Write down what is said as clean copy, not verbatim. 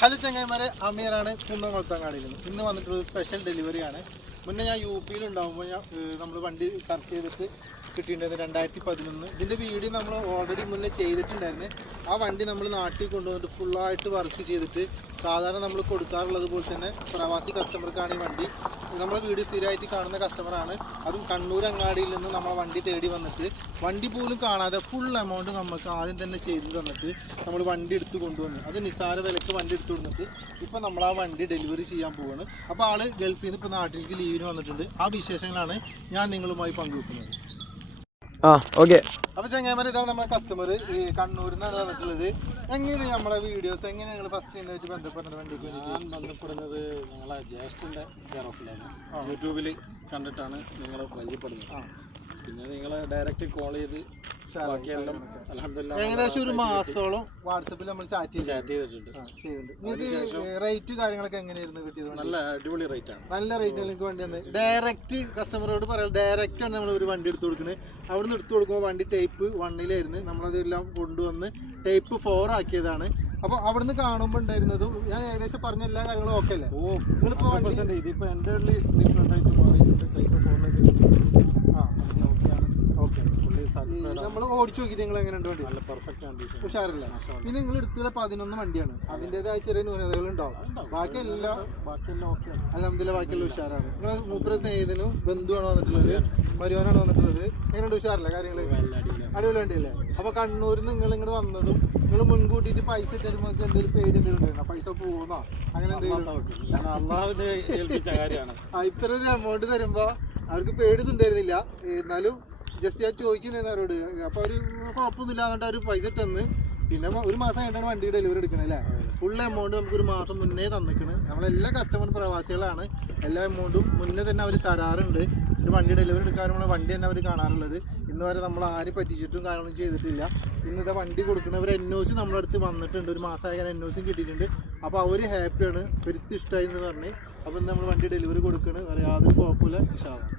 Hello ചങ്ങായിമാരെ, അമീറാണ് കുന്നംകുളത്തങ്ങാടിയിൽ നിന്ന്. ഇന്ന് വന്നിട്ടുള്ള സ്പെഷ്യൽ ഡെലിവറിയാണ്. മുന്നേ ഞാൻ UP ഉണ്ടാകുമ്പോൾ നമ്മൾ വണ്ടി സെർച്ച് ചെയ്തിട്ട് കിട്ടിയിട്ടുണ്ടായിരുന്നു 2011. ഇതിൻ്റെ വീഡിയോ നമ്മൾ ഓൾറെഡി മുന്നേ ചെയ്തിട്ടുണ്ടായിരുന്നു. ആ വണ്ടി നമ്മൾ നാട്ടിൽ കൊണ്ടുവന്നിട്ട് ഫുള്ളായിട്ട് വർക്ക് ചെയ്തിട്ട് സാധാരണ നമ്മൾ കൊടുക്കാറുള്ളത് പോലെ തന്നെ പ്രവാസി കസ്റ്റമർക്കാണ് ഈ വണ്ടി. നമ്മളെ വീഡിയോ സ്ഥിരമായിട്ട് കാണുന്ന കസ്റ്റമറാണ്. അതും കണ്ണൂർ അങ്ങാടിയിൽ നിന്ന് നമ്മളെ വണ്ടി തേടി വന്നിട്ട് വണ്ടി പോലും കാണാതെ ഫുൾ എമൗണ്ട് നമുക്ക് ആദ്യം തന്നെ ചെയ്ത് തന്നിട്ട് നമ്മൾ വണ്ടി എടുത്ത് കൊണ്ടുവന്നു. അത് നിസ്സാര വിലക്ക് വണ്ടി എടുത്തു കൊടുത്തിട്ട് ഇപ്പം നമ്മൾ ആ വണ്ടി ഡെലിവറി ചെയ്യാൻ പോവുകയാണ്. അപ്പോൾ ആൾ ഗൾഫിൽ നിന്ന് ഇപ്പോൾ നാട്ടിലേക്ക് ലീവിന് വന്നിട്ടുണ്ട്. ആ വിശേഷങ്ങളാണ് ഞാൻ നിങ്ങളുമായി പങ്കുവെക്കുന്നത്. അപ്പോൾ ചങ്ങായിമാരെ, ഇതാണ് നമ്മളെ കസ്റ്റമർ കണ്ണൂരിൽ നിന്നാണ് വന്നിട്ടുള്ളത്. എങ്ങനെയാണ് നമ്മളെ വീഡിയോസ് എങ്ങനെ നിങ്ങൾ ഫസ്റ്റ് ആയിട്ട് ബന്ധപ്പെടുന്നത്? വണ്ടിക്ക് ഞാൻ ബന്ധപ്പെടുന്നത് ഞങ്ങളെ ജ്യേഷ്ഠൻ്റെ കെയർ ഓഫിലാണ്. യൂട്യൂബിൽ കണ്ടിട്ടാണ് നിങ്ങളെ പരിചയപ്പെടുന്നത്. പിന്നെ നിങ്ങൾ ഡയറക്റ്റ് കോൾ ചെയ്ത് ബാക്കിയെല്ലാം അൽഹംദുലില്ലാഹ് ഏകദേശം ഒരു മാസത്തോളം വാട്സപ്പിൽ നമ്മൾ ചാറ്റ് ചെയ്തിട്ടുണ്ട്. നിങ്ങൾക്ക് റേറ്റ് കാര്യങ്ങളൊക്കെ എങ്ങനെയായിരുന്നു കിട്ടിയത്? നല്ല അടിപൊളി റേറ്റ് ആണ്. നല്ല റേറ്റ് നിങ്ങൾക്ക് വണ്ടി തന്നെ ഡയറക്റ്റ് കസ്റ്റമറോട് പറയാം. ഡയറക്റ്റ് ആണ് നമ്മൾ ഒരു വണ്ടി എടുത്തു കൊടുക്കുന്നത്. അവിടുന്ന് എടുത്തു കൊടുക്കുമ്പോൾ വണ്ടി ടൈപ്പ് 1 നമ്മളതെല്ലാം കൊണ്ടുവന്ന് ടൈപ്പ് 4 ആക്കിയതാണ്. അപ്പോൾ അവിടുന്ന് കാണുമ്പോൾ ഉണ്ടായിരുന്നതും ഞാൻ ഏകദേശം പറഞ്ഞ എല്ലാ കാര്യങ്ങളും ഓക്കെ അല്ലേ? നിങ്ങളിപ്പോൾ ഇതിപ്പോൾ എൻ്റെ ഡിഫറെൻ്റ് ആയിട്ട് മാറിയിട്ട് ടൈപ്പ് 4 നമ്മൾ ഓടിച്ചു നോക്കി നിങ്ങൾ എങ്ങനെയുണ്ട് വണ്ടി? നല്ല പെർഫെക്റ്റ് കണ്ടീഷൻ, ഉഷാറില്ല. പിന്നെ നിങ്ങൾ എടുത്തുള്ള 11 വണ്ടിയാണ്. അതിൻ്റെതായ ചെറിയ ന്യൂനതകൾ ഉണ്ടാവും. ബാക്കിയെല്ലാം അൽഹംദുലില്ലാഹ് ബാക്കിയെല്ലാം ഉഷാറാണ്. നിങ്ങൾ മൂപ്പര സ്നേഹിതനും ബന്ധുവാണ് വന്നിട്ടുള്ളത്, മരുവാനാണ് വന്നിട്ടുള്ളത്. എങ്ങനെയുണ്ട്? ഉഷാറില്ല കാര്യങ്ങൾ? അടിപൊളി വണ്ടിയല്ലേ? അപ്പോൾ കണ്ണൂരിൽ നിന്ന് നിങ്ങൾ ഇങ്ങോട്ട് വന്നതും നിങ്ങൾ മുൻകൂട്ടിയിട്ട് പൈസ തരുമ്പോൾ എന്തെങ്കിലും പേടി എന്തെങ്കിലും ഉണ്ടായിരുന്നോ? പൈസ പോകുന്നോ അങ്ങനെ എന്തെങ്കിലും? ഇത്ര ഒരു എമൗണ്ട് തരുമ്പോൾ അവർക്ക് പേടിയൊന്നുണ്ടായിരുന്നില്ല. എന്നാലും ജസ്റ്റ് ഞാൻ ചോദിച്ചിട്ടുണ്ടായിരുന്നു അവരോട്. അപ്പോൾ അവർ കുഴപ്പമൊന്നുമില്ല എന്നിട്ട് അവർ പൈസ ഇട്ടെന്ന്. പിന്നെ ഒരു മാസം കഴിഞ്ഞാണ് വണ്ടി ഡെലിവറി എടുക്കണത് അല്ലേ? ഫുൾ എമൗണ്ട് നമുക്കൊരു മാസം മുന്നേ തന്നിക്കണ്. നമ്മളെല്ലാ കസ്റ്റമർ പ്രവാസികളാണ്. എല്ലാ എമൗണ്ടും മുന്നേ തന്നെ അവർ തരാറുണ്ട്. ഒരു വണ്ടി ഡെലിവറി എടുക്കാനുള്ള വണ്ടി തന്നെ അവർ കാണാറുള്ളത്. ഇന്ന് വരെ നമ്മൾ ആരും പറ്റിച്ചിട്ടും കാര്യങ്ങളൊന്നും ചെയ്തിട്ടില്ല. ഇന്നത്തെ വണ്ടി കൊടുക്കുന്നവർ NOC നമ്മുടെ അടുത്ത് വന്നിട്ടുണ്ട്. ഒരു മാസമായ NOC കിട്ടിയിട്ടുണ്ട്. അപ്പോൾ അവർ ഹാപ്പിയാണ്, പെരുത്തി ഇഷ്ടമായി എന്ന് പറഞ്ഞ്. അപ്പോൾ നമ്മൾ വണ്ടി ഡെലിവറി കൊടുക്കണ്. വേറെ യാതൊരു കുഴപ്പമില്ല. ഇൻഷാ അല്ലാഹ്.